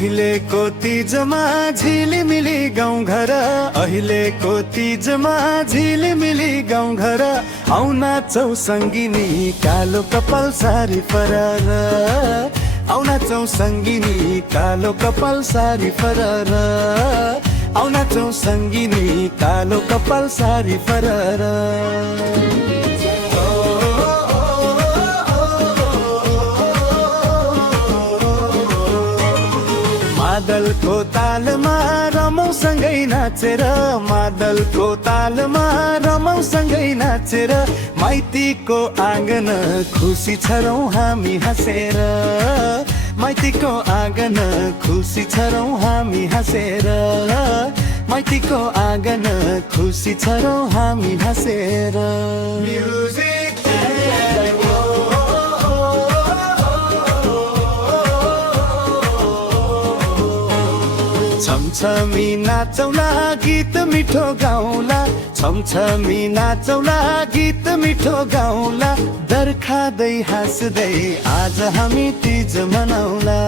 अहिलेको तीजमा झिलिमिली गाउँघर, अहिलेको तीजमा झिलिमिली गाउँघर, आउन चौसङ्गिनी कालो कपाल सारी फरर, आउन चौसङ्गिनी कालो कपाल सारी फरर, आउन चौसङ्गिनी कालो कपाल सारी फरर। मादलको तालमा रमौँ सँगै नाचेर, मादलको तालमा रमौँ सँगै नाचेर, माइतीको आँगन खुसी छरौँ हामी हाँसेर, माइतीको आँगन खुसी छरौँ हामी हाँसेर, माइतीको आँगन खुसी छरौँ हामी हाँसेर। छमछमी नाचौला गीत मिठो गाउँला, छमछमी नाचौला गीत मिठो गाउँला, दर्खादै हाँस्दै आज हामी तीज मनाउला,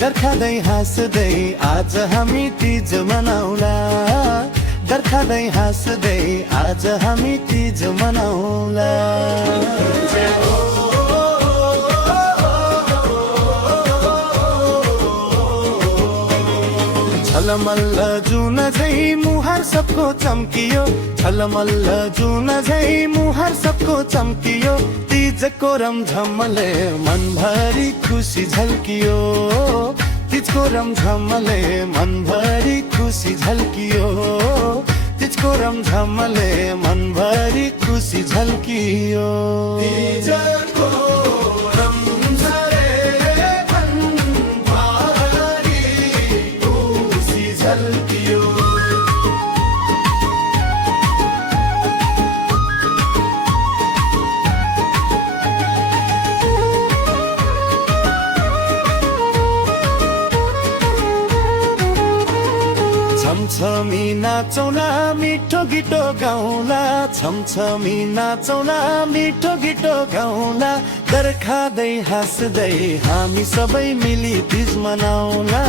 दर्खादै हाँस्दै आज हामी तीज मनाउला, दर्खादै हाँस्दै आज हामी तीज मनाउला। छलमल्ल जुन झै मुहार सबको चम्कियो, छलमल्ल जुन झै मुहार सबको चम्कियो, तीजको रमझमले मनभरि खुसी झल्कियो, तीजको रमझमले मनभरि खुसी झल्कियो, तीजको रमझमले मनभरि खुसी झल्कियो। छमछमी नाचौला मिठो गीतो गाउँला, छमछमी नाचौला मिठो गीतो गाउँला, दर्खादै हाँस्दै हामी सबै मिली तीज मनाउला,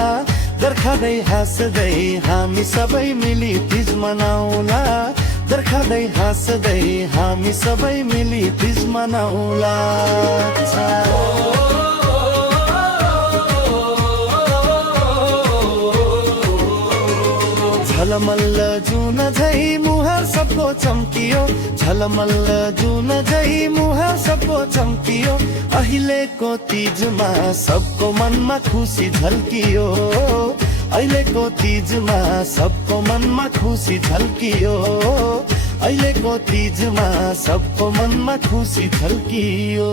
दर्खादै हाँस्दै हामी सबै मिली तीज मनाउला, दर्खादै हाँस्दै हामी सबै मिली तीज मनाउला। झलमल्ल जुन झै मुहार सबको चम्कियो, झलमल्ल जुन झै मुहार सबको चम्कियो, अहिलेको तीजमा सबको मनमा खुसी झल्कियो, अहिलेको तीजमा सबको मनमा खुसी झल्कियो, अहिलेको तीजमा सबको मनमा खुसी झल्कियो।